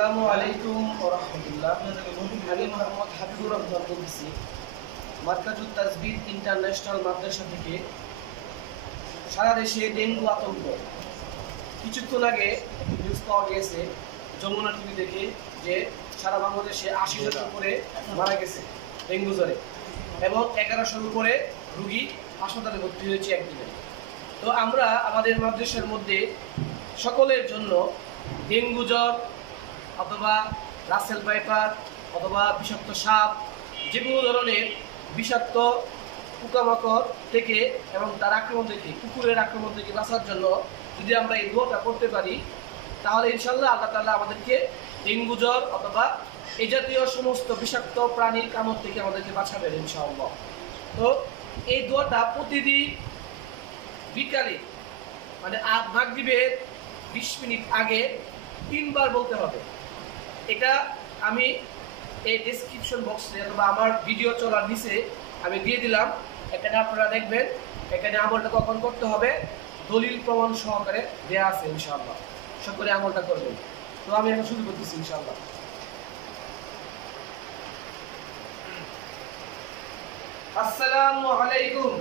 আসসালামু আলাইকুম ওয়া রাহমাতুল্লাহ। আমি মোহাম্মদ হাবিবুর রহমান বলছি মার্কাজুত তাজবিদ ইন্টারন্যাশনাল মাদ্রাসা থেকে। সারা দেশে ডেঙ্গু আতঙ্ক। কিছুক্ষণ আগে নিউজ পাওয়া গিয়েছে যমুনা টিভি দেখে যে সারা বাংলাদেশে ৮০ জন করে মারা গেছে ডেঙ্গু জ্বরে এবং ১১০০ উপরে রোগী হাসপাতালে ভর্তি হয়েছে একদিনে। তো আমরা আমাদের মাদ্রাসার মধ্যে সকলের জন্য ডেঙ্গু জ্বর অথবা রাসেল পাইপার অথবা বিষাক্ত সাপ, যে কোনো ধরনের বিষাক্ত পোকামাকড় থেকে এবং তার আক্রমণ থেকে, কুকুরের আক্রমণ থেকে বাঁচার জন্য যদি আমরা এই দোয়াটা করতে পারি তাহলে ইনশাল্লাহ আল্লাহ তাআলা আমাদেরকে ডেঙ্গু জ্বর অথবা এই জাতীয় সমস্ত বিষাক্ত প্রাণীর কামড় থেকে আমাদেরকে বাঁচাবেন ইনশাআল্লাহ। তো এই দোয়াটা প্রতিদিন বিকালে মানে মাগরিবের ২০ মিনিট আগে ৩ বার বলতে হবে। এটা আমি এই ডেসক্রিপশন বক্সে অথবা আমার ভিডিও চলার নিচে আমি দিয়ে দিলাম, এখানে আপনারা দেখবেন। এখানে আমলটা কখন করতে হবে দলিল প্রমাণ সহকারে দেওয়া আছে ইনশাআল্লাহ। সকলে আমলটা করবেন। তো আমি এখন শুরু করতেছি ইনশাআল্লাহ। আসসালামু আলাইকুম।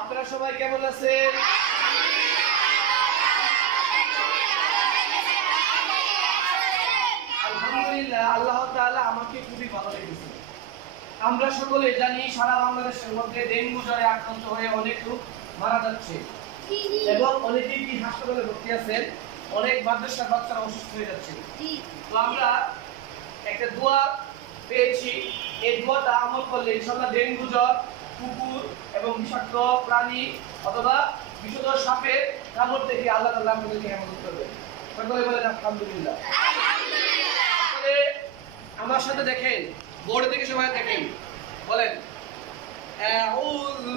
আপনারা সবাই কেমন আছেন? আলহামদুলিল্লাহ, আল্লাহ তাআলা আমাকে খুবই ভালো লেগেছে। আমরা সকলে জানি সারা বাংলাদেশের মধ্যে ডেঙ্গু জ্বরে আক্রান্ত হয়ে অনেক লোক মারা যাচ্ছে এবং অনেকেই কি হাসপাতালে ভর্তি আছেন, অনেক মাদ্রাসার বাচ্চারা অসুস্থ হয়ে যাচ্ছে। তো আমরা একটা দোয়া পেয়েছি, এই দোয়াটা আমল করলে ইনশাআল্লাহ ডেঙ্গু জ্বর, কুকুর এবং বিষাক্ত প্রাণী অথবা বিষধর সাপের কামড় থেকে আল্লাহ তাআলা আমাদেরকে হেফাজত করবেন। সকলে বলেন আলহামদুলিল্লাহ। আমার সাথে দেখেন, বোর্ড থেকে সবাই দেখেন, বলেন আউযু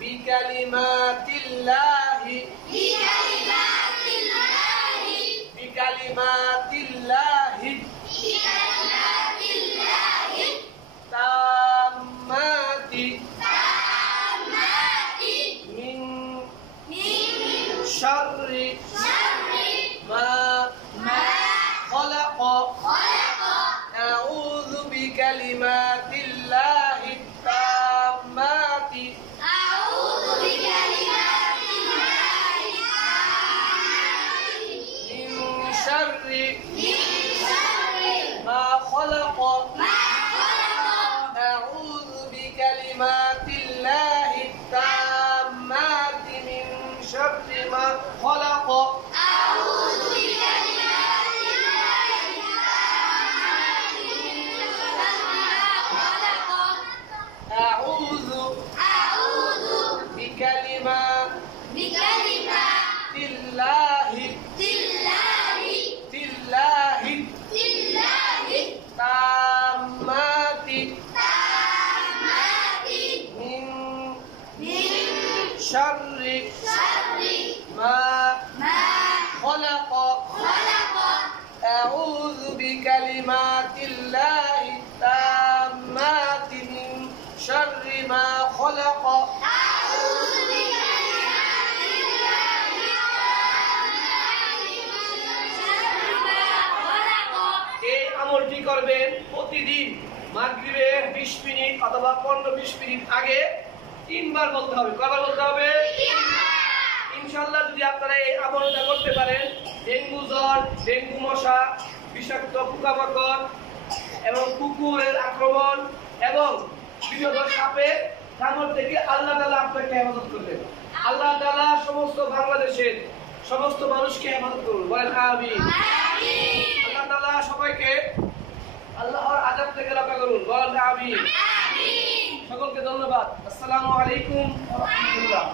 বিকালিমাতিল্লাহি তাম্মাতি মিন শাররি মা خلق أعوذ بكلمات الله التامات من شر ما خلق أعوذ بكلمات الله التامات من شر ما خلق أعوذ بكلمات الله التامات من شر ما خلق أعوذ بكلمات الله التامات من شر ما خلق এই আমলটি করবেন প্রতিদিন মাগরিবের ২০ মিনিট অথবা ১৫-২০ মিনিট আগে ৩ বার বলতে হবে। কয়বার বলতে হবে? ইনশাআল্লাহ যদি আপনারা এই আমলটা করতে পারেন, ডেঙ্গু জ্বর, ডেঙ্গু মশা, বিষাক্ত পোকামাকড় এবং কুকুরের আক্রমণ এবং বিষধর সাপের কামড় থেকে আল্লাহ তাআলা আপনাকে হেফাজত করবেন। আল্লাহ তাআলা সমস্ত বাংলাদেশের সমস্ত মানুষকে হেফাজত করুন। বলেন আমিন। আল্লাহ তাআলা সবাইকে আল্লাহর আযাব থেকে রক্ষা করুন। বলেন আমিন। সকলকে ধন্যবাদ। আসসালামু আলাইকুম ওয়া রাহমাতুল্লাহ।